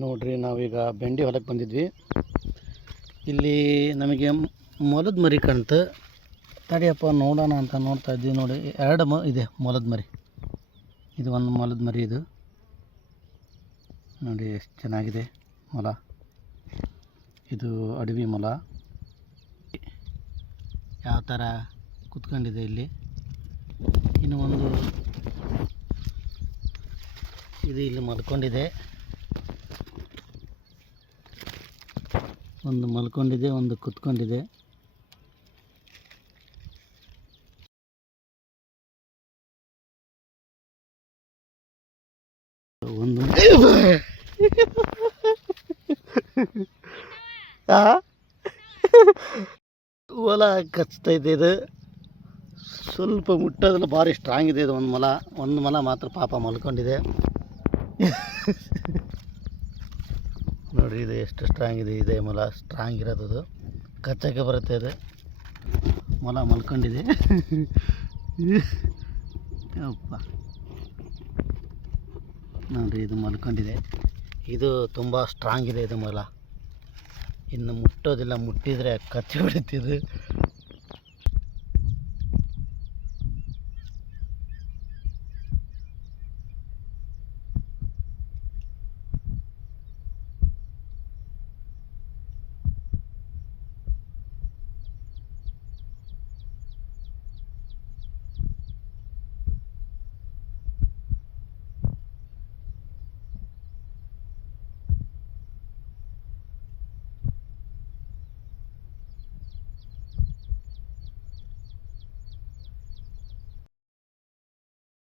ನೋಡ್ರಿ ನಾವೀಗ ಬೆಂಡಿ ಹೊಲಕ್ಕೆ ಬಂದಿದ್ವಿ. ಇಲ್ಲಿ ನಮಗೆ ಮೊಲದ ಮರಿ ಕಾಣ್ತು. ತಡಿಯಪ್ಪ ನೋಡೋಣ ಅಂತ ನೋಡ್ತಾ ಇದ್ವಿ. ನೋಡಿ ಎರಡು ಇದೆ ಮೊಲದ ಮರಿ. ಇದು ಒಂದು ಮೊಲದ ಮರಿ. ಇದು ನೋಡಿ ಎಷ್ಟು ಚೆನ್ನಾಗಿದೆ ಮೊಲ. ಇದು ಅಡವಿ ಮೊಲ. ಯಾವ ಥರ ಕುತ್ಕೊಂಡಿದೆ ಇಲ್ಲಿ. ಇನ್ನು ಒಂದು ಇದು ಇಲ್ಲಿ ಮಲ್ಕೊಂಡಿದೆ. ಒಂದು ಮಲ್ಕೊಂಡಿದೆ, ಒಂದು ಕುತ್ಕೊಂಡಿದೆ. ಒಂದು ಹೊಲ ಕಚ್ತೈತೆ. ಇದು ಸ್ವಲ್ಪ ಮುಟ್ಟೋದಿಲ್ಲ, ಭಾರಿ ಸ್ಟ್ರಾಂಗ್ ಇದೆ. ಇದು ಒಂದು ಮೊಲ ಮಾತ್ರ ಪಾಪ ಮಲ್ಕೊಂಡಿದೆ. ನೋಡಿ ಇದು ಎಷ್ಟು ಸ್ಟ್ರಾಂಗ್ ಇದೆ. ಇದೇ ಮೊಲ ಸ್ಟ್ರಾಂಗ್ ಇರೋದು. ಕಚ್ಚಕ್ಕೆ ಬರುತ್ತೆ. ಇದು ಮೊಲ ಮಲ್ಕೊಂಡಿದೆ. ಅಪ್ಪ ನೋಡಿರಿ, ಇದು ಮಲ್ಕೊಂಡಿದೆ. ಇದು ತುಂಬ ಸ್ಟ್ರಾಂಗ್ ಇದೆ. ಇದು ಮೊಲ ಇನ್ನು ಮುಟ್ಟೋದಿಲ್ಲ, ಮುಟ್ಟಿದರೆ ಕಚ್ಚಿ ಬಿಡುತ್ತಿದ್ದು.